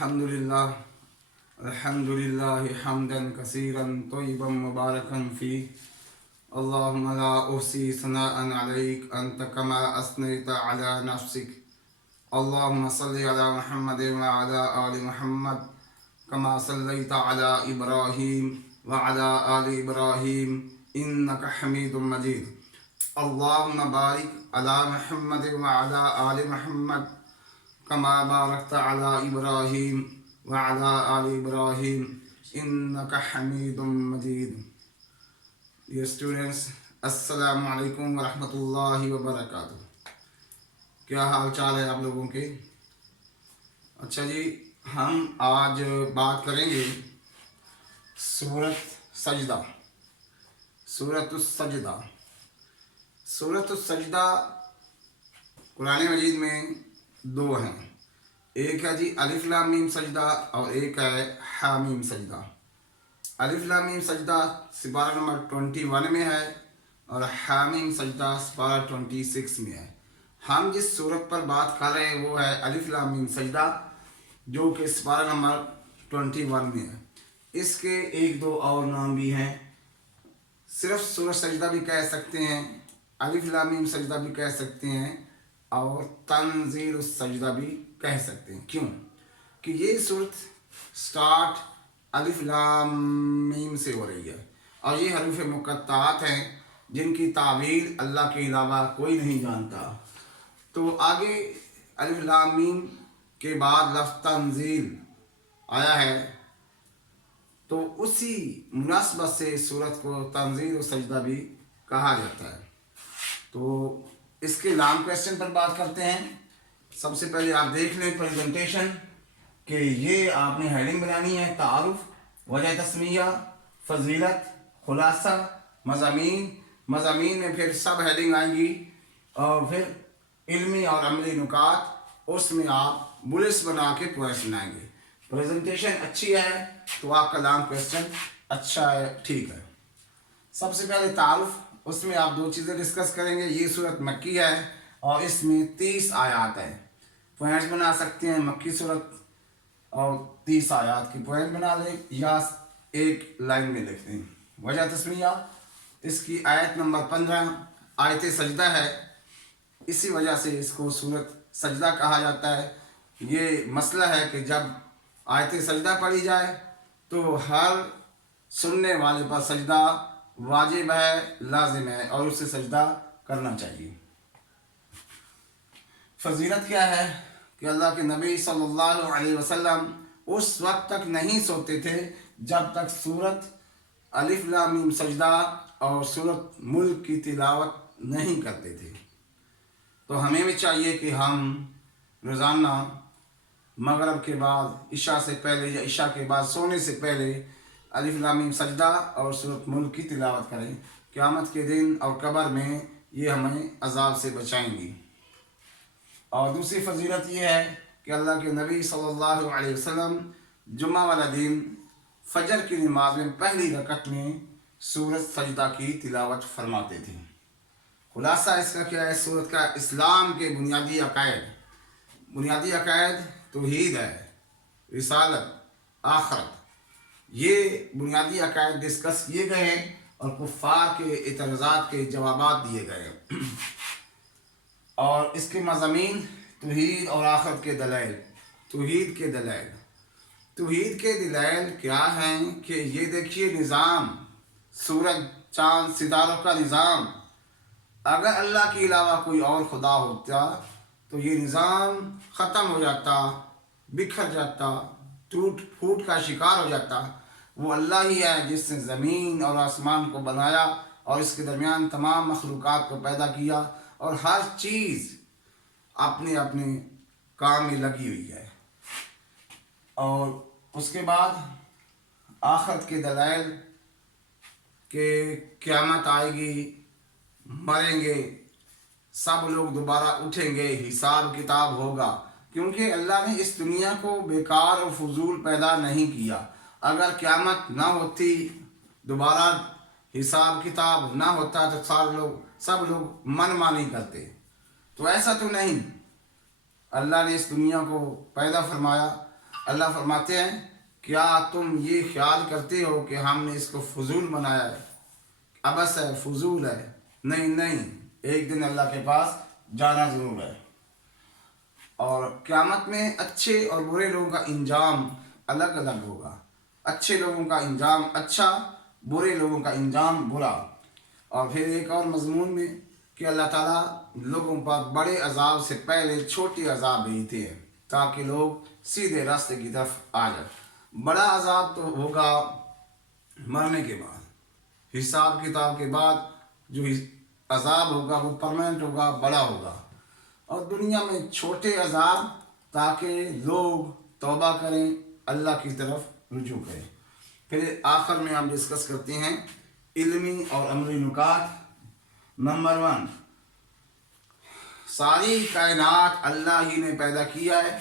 अल्हम्दुलिल्लाह हम्दन कसीरन तय्यिबन मुबारकन फ़ी अल्लाहुम्मा ला उहसी सनाअन अलैक अंत कमा असनैत अला नफ्सिक अल्लाहुम्मा सल्लि अला मुहम्मद व अला आलि मुहम्मद कमा सल्लैत अला इब्राहीम व अला आलि इब्राहीम इन्नका हमीदुम मजीद अल्लाहुम्मा बारिक अला मुहम्मद व अला आलि मुहम्मद कमा बारकत अला इब्राहीम व अला आलि इब्राहीम इन्नका हमीदुम मजीद। डियर स्टूडेंट्स, अस्सलामु अलैकुम व रहमतुल्लाहि व बरकातुहू। क्या हाल चाल है आप लोगों के? अच्छा जी, हम आज बात करेंगे सूरत सजदा। सूरत सजदा कुरान मजीद में दो हैं, एक है जी अलिफ लाम मीम सजदा और एक है हामीम सजदा। अलिफ लाम मीम सजदा सिपारा नंबर 21 में है और हामीम सजदा सिपारा 26 में है। हम जिस सूरत पर बात कर रहे हैं वो है अलिफ लाम मीम सजदा, जो कि सिपारा नंबर 21 में है। इसके एक दो और नाम भी हैं, सिर्फ सूरत सजदा भी कह सकते हैं, अलिफ लाम मीम सजदा भी कह सकते हैं और तंजील सजदा भी कह सकते हैं। क्यों? कि ये सूरत स्टार्ट अलिफ लाम मीम से हो रही है और ये हरूफ मुक़त्तात हैं जिनकी तावील अल्लाह के अलावा कोई नहीं जानता। तो आगे अलिफ लाम मीम के बाद लफ्ज़ तंजील आया है, तो उसी मुनासबत से सूरत को तंजील और सजदा भी कहा जाता है। तो इसके लॉन्ग क्वेश्चन पर बात करते हैं। सबसे पहले आप देख लें प्रेजेंटेशन कि ये आपने हेडिंग बनानी है, तारुफ, वजह तस्मिया, फजीलत, खुलासा, मज़ामीन में फिर सब हेडिंग आएंगी और फिर इल्मी और अमली नुकात, उसमें आप बुलेट्स बना के पॉइंट्स बनाएंगे। प्रेजेंटेशन अच्छी है तो आपका लॉन्ग क्वेश्चन अच्छा है, ठीक है। सबसे पहले तारुफ, उसमें आप दो चीज़ें डिस्कस करेंगे। ये सूरत मक्की है और इसमें 30 आयात है। पॉइंट्स बना सकते हैं, मक्की सूरत और 30 आयात की पॉइंट बना लें या एक लाइन में लिख दें। वजह तस्मिया, इसकी आयत नंबर 15 आयत सजदा है, इसी वजह से इसको सूरत सजदा कहा जाता है। ये मसला है कि जब आयत सजदा पढ़ी जाए तो हर सुनने वाले पर सजदा वाजिब है, लाजिम है और उसे सजदा करना चाहिए। फजीलत क्या है कि अल्लाह के नबी सल्लल्लाहु अलैहि वसल्लम उस वक्त तक नहीं सोते थे जब तक सूरत अलिफ लाम मीम सजदा और सूरत मुल्क की तिलावत नहीं करते थे। तो हमें भी चाहिए कि हम रोज़ाना मगरिब के बाद, इशा से पहले या इशा के बाद सोने से पहले अलिफ लाम मीम सजदा और सूरत मुल्क की तिलावत करें। क़यामत के दिन और कब्र में ये हमें अजाब से बचाएंगी। और दूसरी फजीलत ये है कि अल्लाह के नबी सल्लल्लाहु अलैहि वसल्लम जुम्मा वाला दिन फजर की नमाज में पहली रकत में सूरत सजदा की तिलावत फरमाते थे। खुलासा इसका क्या है? सूरत का इस्लाम के बुनियादी अकायद तौहीद है, रिसालत, आखरत, ये बुनियादी अकायद डिस्कस किए गए हैं और कुफ़ार के इतराज़ात के जवाबात दिए गए हैं। और इसके मज़ामीन तौहीद और आखरत के दलाइल। तौहीद के दलाइल क्या हैं कि ये देखिए, निज़ाम, सूरज, चाँद, सितारों का निज़ाम, अगर अल्लाह के अलावा कोई और खुदा होता तो ये निज़ाम ख़त्म हो जाता, बिखर जाता, टूट फूट का शिकार हो जाता। वो अल्लाह ही है जिसने ज़मीन और आसमान को बनाया और इसके दरमियान तमाम मखलूक़ात को पैदा किया और हर चीज़ अपने अपने काम में लगी हुई है। और उसके बाद आखिरत के दलाइल के क़यामत आएगी, मरेंगे, सब लोग दोबारा उठेंगे, हिसाब किताब होगा, क्योंकि अल्लाह ने इस दुनिया को बेकार और फजूल पैदा नहीं किया। अगर क़यामत ना होती, दोबारा हिसाब किताब ना होता तो सब लोग मनमानी करते। तो ऐसा तो नहीं, अल्लाह ने इस दुनिया को पैदा फरमाया, اللہ فرماتے ہیں کیا تم یہ خیال کرتے ہو کہ ہم نے اس کو فضول بنایا ہے، عبث ہے، فضول ہے؟ نہیں نہیں، ایک دن اللہ کے پاس جانا ضرور ہے، اور قیامت میں اچھے اور برے لوگوں کا انجام الگ الگ ہوگا، اچھے لوگوں کا انجام اچھا، برے لوگوں کا انجام برا۔ اور پھر ایک اور مضمون میں کہ اللہ تعالیٰ لوگوں پر بڑے عذاب سے پہلے چھوٹے عذاب بھیجتے ہیں تاکہ لوگ سیدھے راستے کی طرف آ جائیں۔ بڑا عذاب تو ہوگا مرنے کے بعد، حساب کتاب کے بعد جو عذاب ہوگا وہ پرماننٹ ہوگا، بڑا ہوگا، اور دنیا میں چھوٹے عذاب تاکہ لوگ توبہ کریں، اللہ کی طرف رجوع کریں۔ پھر آخر میں ہم ڈسکس کرتے ہیں علمی اور عملی نکات۔ نمبر 1، ساری کائنات اللہ ہی نے پیدا کیا ہے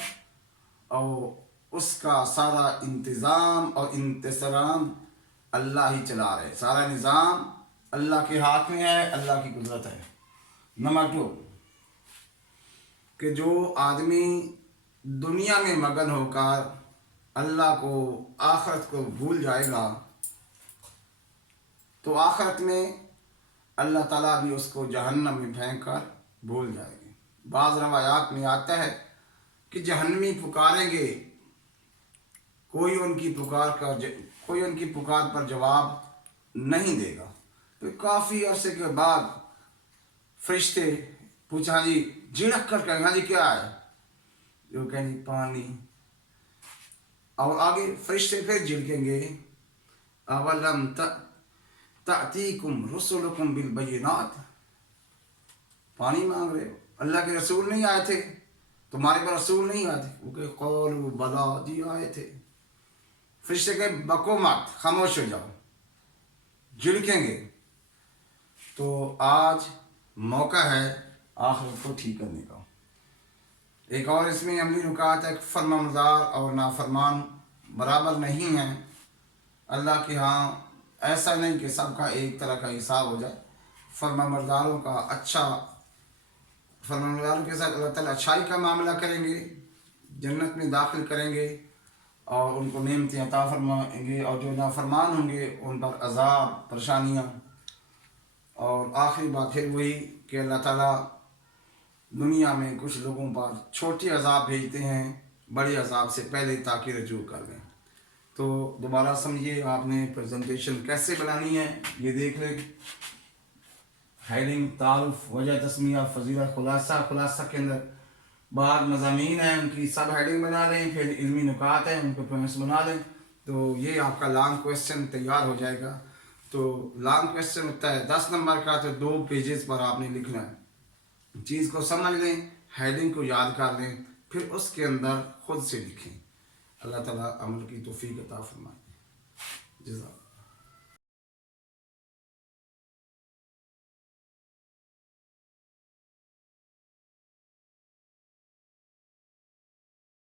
اور اس کا سارا انتظام اور انتظام اللہ ہی چلا رہے، سارا نظام اللہ کے ہاتھ میں ہے، اللہ کی قدرت ہے۔ نمبر 2، کہ جو آدمی دنیا میں مگن ہو کر اللہ کو، آخرت کو بھول جائے گا تو آخرت میں اللہ تعالیٰ بھی اس کو جہنم میں پھینک کر بھول جائے گی۔ بعض روایات میں آتا ہے کہ جہنمی پکاریں گے، کوئی ان کی پکار پر جواب نہیں دے گا۔ پھر کافی عرصے کے بعد فرشتے پوچھا جی جھڑک کر کہیں، ہاں جی کیا ہے؟ جو کہیں جی پانی، اور آگے فرشتے پھر جھڑکیں گے، اولم تأتیکم رسلکم بالبینات، پانی مانگ رہے ہو، اللہ کے رسول نہیں آئے تھے؟ تمہارے پر رسول نہیں آئے تھے؟ وہ کہ قولوا بلا، جی آئے تھے۔ فرشتے کہ بکو مت، خاموش ہو جاؤ، جھڑکیں گے۔ تو آج موقع ہے آخرت کو ٹھیک کرنے کا۔ ایک اور اس میں عملی نکات ہے، فرمانبردار اور نافرمان برابر نہیں ہیں اللہ کے ہاں۔ ایسا نہیں کہ سب کا ایک طرح کا حساب ہو جائے۔ فرمانبرداروں کا فرمانبرداروں کے ساتھ اللہ تعالیٰ اچھائی کا معاملہ کریں گے، جنت میں داخل کریں گے اور ان کو نعمتیں عطا فرمائیں گے، اور جو نافرمان ہوں گے ان پر عذاب، پریشانیاں۔ اور آخری بات پھر وہی کہ اللہ تعالیٰ دنیا میں کچھ لوگوں پر چھوٹے عذاب بھیجتے ہیں بڑے عذاب سے پہلے تاکہ رجوع کر لیں۔ تو دوبارہ سمجھیے آپ نے پریزنٹیشن کیسے بنانی ہے، یہ دیکھ لیں۔ ہیڈنگ، تعارف، وجہ تسمیہ، فضیلت، خلاصہ کے اندر بعض مضامین ہیں ان کی سب ہیڈنگ بنا لیں، پھر علمی نکات ہیں ان کو پوائنٹس بنا لیں، تو یہ آپ کا لانگ کویسچن تیار ہو جائے گا۔ تو لانگ کویسچن ہوتا ہے 10 نمبر کا، تو 2 پیجز پر آپ نے لکھنا ہے۔ چیز کو سمجھ لیں، ہیڈنگ کو یاد کر لیں، پھر اس کے اندر خود سے لکھیں۔ اللہ تعالیٰ عمل کی توفیق عطا فرمائے۔ جزاک